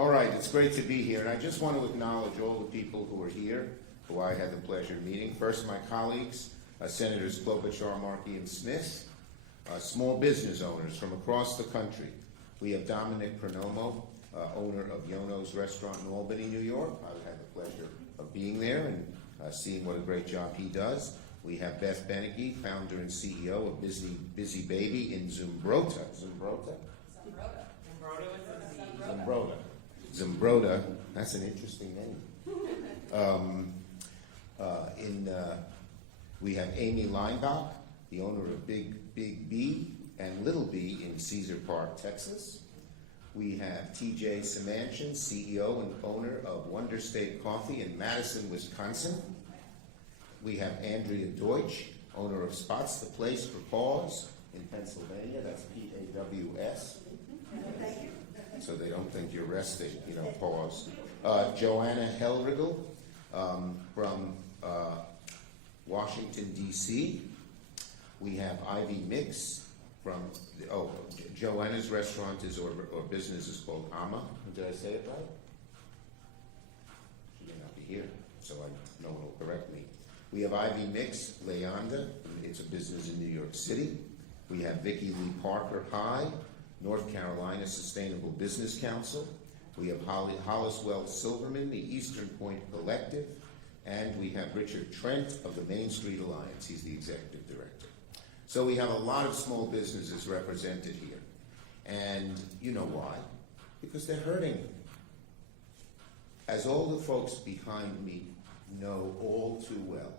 All right, it's great to be here, and I just want to acknowledge all the people who are here, who I had the pleasure of meeting. First, my colleagues, Senators Klobuchar, Markey, and Smith, small business owners from across the country. We have Dominic Pernomo, owner of Yono's Restaurant in Albany, New York. I've had the pleasure of being there and seeing what a great job he does. We have Beth Beneke, founder and CEO of Busy Baby in Zumbrota. Zumbrota, that's an interesting name. We have Amy Leinbach, the owner of Big B and Little B in Cedar Park, Texas. We have TJ Samanchin, CEO and owner of Wonder State Coffee in Madison, Wisconsin. We have Andrea Deutsch, owner of Spots the Place for Paws in Pennsylvania. That's P-A-W-S. So they don't think you're resting, pause. Joanna Hellriegel from Washington, D.C. We have Ivy Mix from, Joanna's restaurant or business is called Ama. Did I say it right? She may not be here, so no one will correct me. We have Ivy Mix, Leanda. It's a business in New York City. We have Vicki Lee Parker High, North Carolina Sustainable Business Council. We have Holliswell Silverman, the Eastern Point Collective, and we have Richard Trent of the Main Street Alliance. He's the executive director. So we have a lot of small businesses represented here. And you know why? Because they're hurting. As all the folks behind me know all too well,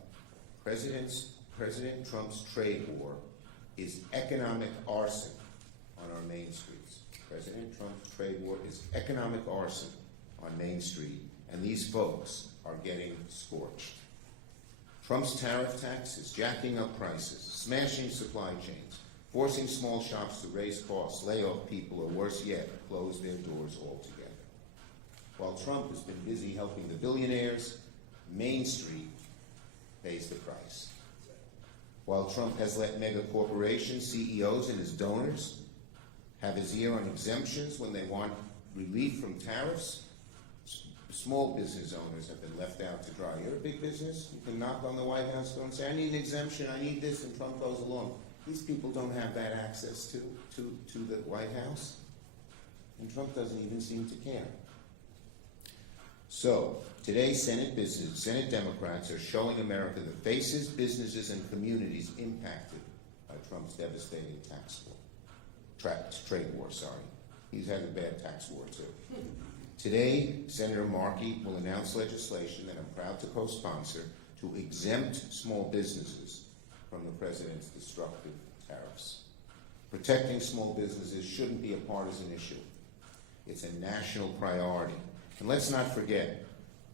President Trump's trade war is economic arson on our main streets. President Trump's trade war is economic arson on Main Street, and these folks are getting scorched. Trump's tariff tax is jacking up prices, smashing supply chains, forcing small shops to raise costs, lay off people, or worse yet, close their doors altogether. While Trump has been busy helping the billionaires, Main Street pays the price. While Trump has let mega corporations, CEOs, and his donors have his ear on exemptions when they want relief from tariffs, small business owners have been left out to dry. You're a big business, you can knock on the White House door and say, I need an exemption, I need this, and Trump goes along. These people don't have that access to the White House, and Trump doesn't even seem to care. So, today Senate Democrats are showing America the faces, businesses, and communities impacted by Trump's devastating trade war. He's had a bad tax war too. Today, Senator Markey will announce legislation that I'm proud to co-sponsor to exempt small businesses from the president's destructive tariffs. Protecting small businesses shouldn't be a partisan issue. It's a national priority. And let's not forget,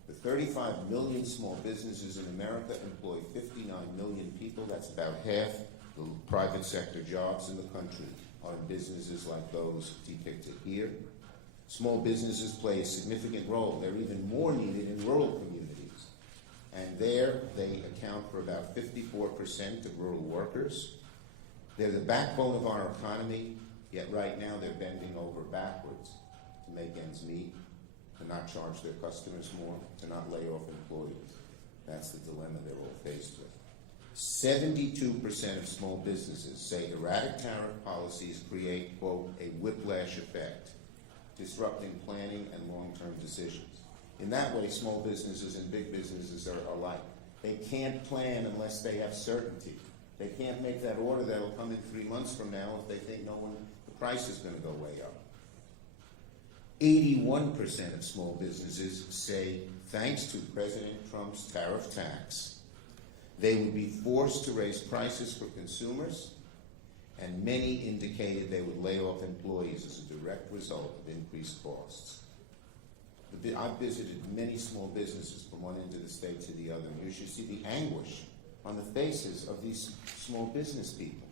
the 35 million small businesses in America employ 59 million people. That's about half the private sector jobs in the country are in businesses like those depicted here. Small businesses play a significant role. They're even more needed in rural communities. And there, they account for about 54% of rural workers. They're the backbone of our economy, yet right now they're bending over backwards to make ends meet, to not charge their customers more, to not lay off employees. That's the dilemma they're all faced with. 72% of small businesses say erratic tariff policies create, quote, a whiplash effect, disrupting planning and long-term decisions. In that way, small businesses and big businesses are alike. They can't plan unless they have certainty. They can't make that order that'll come in 3 months from now if they think the price is going to go way up. 81% of small businesses say, thanks to President Trump's tariff tax, they would be forced to raise prices for consumers, and many indicated they would lay off employees as a direct result of increased costs. I've visited many small businesses from one end of the state to the other, and you should see the anguish on the faces of these small business people.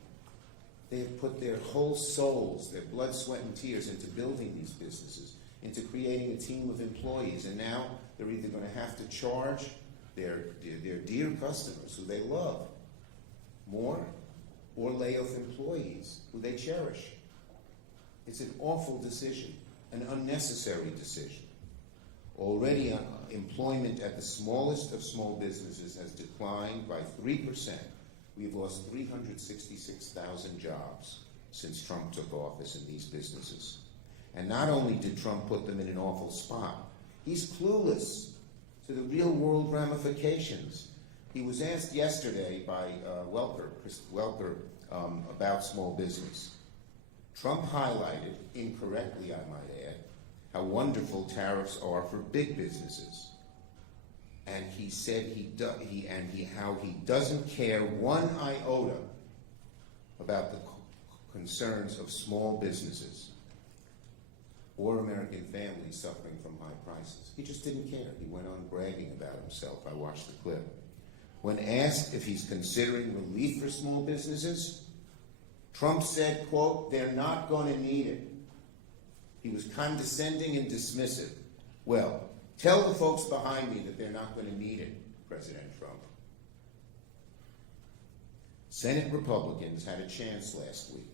They have put their whole souls, their blood, sweat, and tears into building these businesses, into creating a team of employees, and now they're either going to have to charge their dear customers who they love more, or lay off employees who they cherish. It's an awful decision, an unnecessary decision. Already, employment at the smallest of small businesses has declined by 3%. We've lost 366,000 jobs since Trump took office in these businesses. And not only did Trump put them in an awful spot, he's clueless to the real-world ramifications. He was asked yesterday by Chris Welker, about small business. Trump highlighted, incorrectly I might add, how wonderful tariffs are for big businesses. And he said how he doesn't care one iota about the concerns of small businesses or American families suffering from high prices. He just didn't care. He went on bragging about himself. I watched the clip. When asked if he's considering relief for small businesses, Trump said, quote, "They're not going to need it." He was condescending and dismissive. Well, tell the folks behind me that they're not going to need it, President Trump. Senate Republicans had a chance last week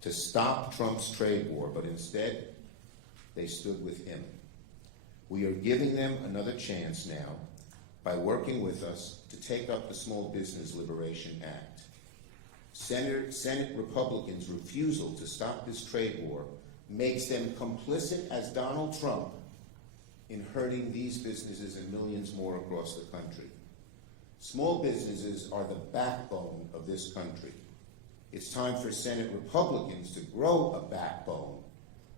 to stop Trump's trade war, but instead, they stood with him. We are giving them another chance now by working with us to take up the Small Business Liberation Act. Senate Republicans' refusal to stop this trade war makes them complicit as Donald Trump in hurting these businesses and millions more across the country. Small businesses are the backbone of this country. It's time for Senate Republicans to grow a backbone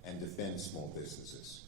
and defend small businesses.